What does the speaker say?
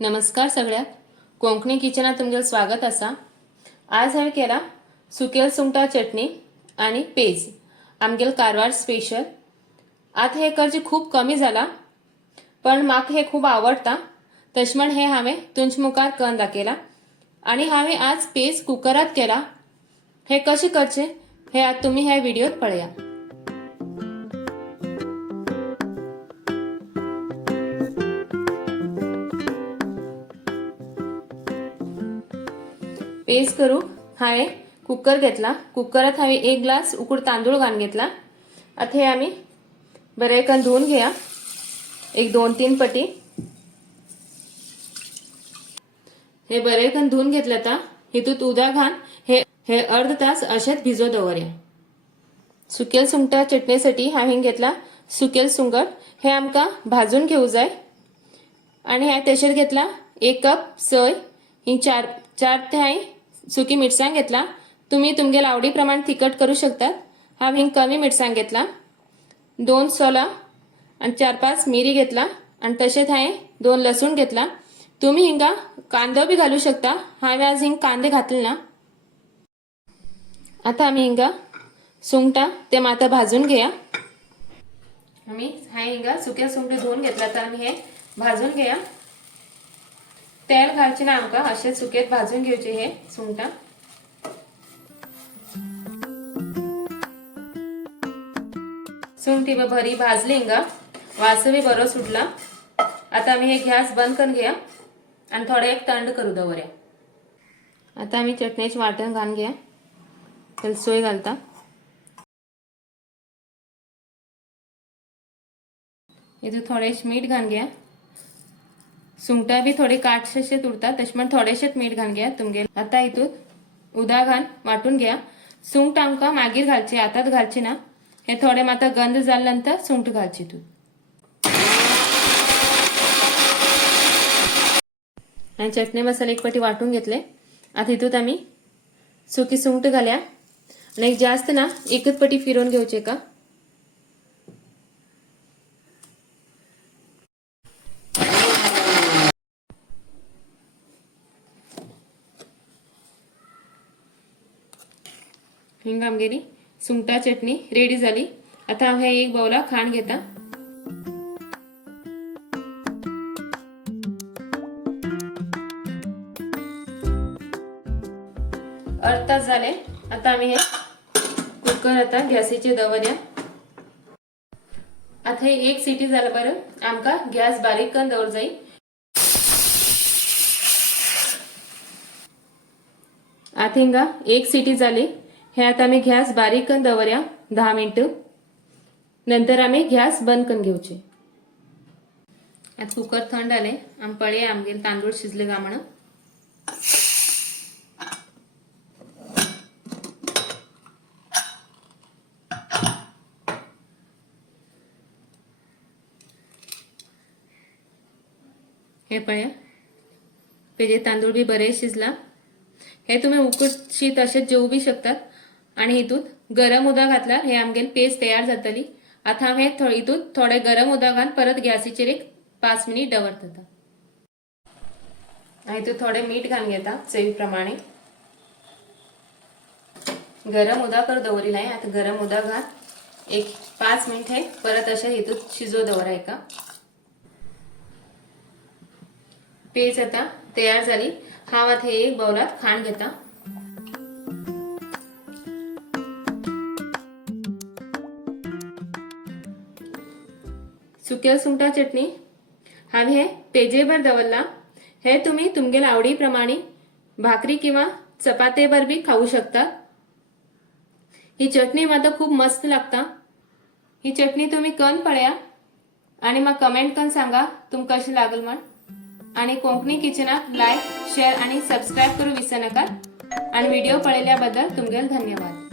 नमस्कार सगळ्यात कोंकणी किचनात तुमचं स्वागत असा। आज हांवें केला सुकेल सुंगटा चटणी आणि पेज आमगेल कारवार स्पेशल। आता हे करचे खूप कमी जाला पण म्हाका हे खूप आवडता तशें म्हण हे हांवें तुमचे मुखार करून दाखयला। आणि हांवें आज पेज कुकरात केला। हे कशें करचे हे आज तुम्ही ह्या व्हिडिओत पळया। पेज करूंक हांवें कुकर घेतला। कुकरात हांवें 1 ग्लास उकड तांदूळ घालून घेतला। आता हे आम्ही बरे करून धुवून घेया एक 2-3 पटी। हे बरे करून धुवून घेतले। आता हितूत उदक घाल हे अर्ध तास अशेच भिजो दवरया। सुकेल सुंगटा चटणीसाठी हांवें घेतला सुकेल सुंगट। हे आमकां भाजून घेवू जाय। आणि हे तशेंच घेतला 1 कप सोय। ही 4 ते हांवें सुकी मिरसांग घेतला। तुम्ही तुमगेल आवडी प्रमाण तिखट करू शकतात। हांवें हिंग कमी मिरसांग घेतला 2 सोला आणि 4-5 मिरी घेतला। आणि तशेंच हांवें 2 लसूण घेतला। तुम्ही हिंगा कांदो बी घालू शकता। हांवें आज हिंग कांदे घातले ना। आता आम्ही हिंगा सुंगटा ते माता भाजून घेया। हांवें हिंगा सुकेल सुंगटे धुवून घेतला तर आम्ही हे भाजून घेया। तेल घालचे ना आमकां अशें सुकेत भाजून घेवचे हे सुंगटा। सुंगटी बरी भाजली हिंगा वास बी बरो सुटला। आता आम्ही हे गॅस बंद करून घेया आणि थोडे एक थंड करू दवरया। आता आम्ही चटणीचे वाटण घालून घेया। त्याला सोय घालता हितून थोडेशे मीठ घालून घ्या। सुंगटा बी थोडे काटशेशे उरतात तशें म्हण थोडेशेच मीठ घालून घ्या तुमगे। आता हितून उदक घालून वाटून घ्या। सुंगट आमकां मागीर घालचे आतांच घालचे ना। हे थोडे माता गंध जाले नंतर सुंगट घालचे तू। आणि चटणी मसाले एक पटी वाटून घेतले। आता हितूत आम्ही सुकी सुंगट घाल्या आणि जास्त ना एकच पटी फिरवून घेवचे का। हिंग आमगेली सुंगटा चटणी रेडी झाली। आता हांवें एक बाउला खाण घेता। अर्ध तास झाले। आता आम्ही हे कुकर आता गॅसीचे दवरया। आता हे एक सिटी झालं बरं आमका गॅस बारीक करून दवर जाई। आता हिंगा एक सिटी झाली। हे आता आम्ही गॅस बारीक करून दवरया 10 मिनिटं। नंतर आम्ही गॅस बंद करून घेवचे। आता कुकर थंड आले आम पळया आमगे तांदूळ शिजले का म्हणून। हे पळया पेजे तांदूळ बी बरे शिजला। हे तुम्ही उकडशी तसेच जेवू बी शकतात। आणि हितून गरम उदक घातल्यार हे आमगेल पेस्ट तयार जातली। आता हांवें हितून थोडे गरम उदक घालून परत गॅसीचेर एक 5 मिनिट दवरता। हितून थोडे मीठ घालून घेता चवी प्रमाणे। गरम उदकावर दवरिला आहे। आता गरम उदक घाल एक 5 मिनिट हे परत अशें हितून शिजो दवरायका। पेज आता तयार झाली। हांव आता हे एक बाउलात खाण घेता। सुकेल सुंगटा चटणी हांवें हे पेजेभर दवरला। हे तुम्ही तुमगेल आवडी प्रमाणे भाकरी किंवा चपाते बर बी खाऊ शकता। ही चटणी मात्र खूप मस्त लागता। ही चटणी तुम्ही करून पळया आणि मग कमेंट करून सांगा तुमका कशी लागल म्हण। आणि कोंकणी किचनात लाईक शेअर आणि सबस्क्राईब करू विसरू नका। आणि व्हिडिओ पळयल्याबद्दल तुमगेल धन्यवाद।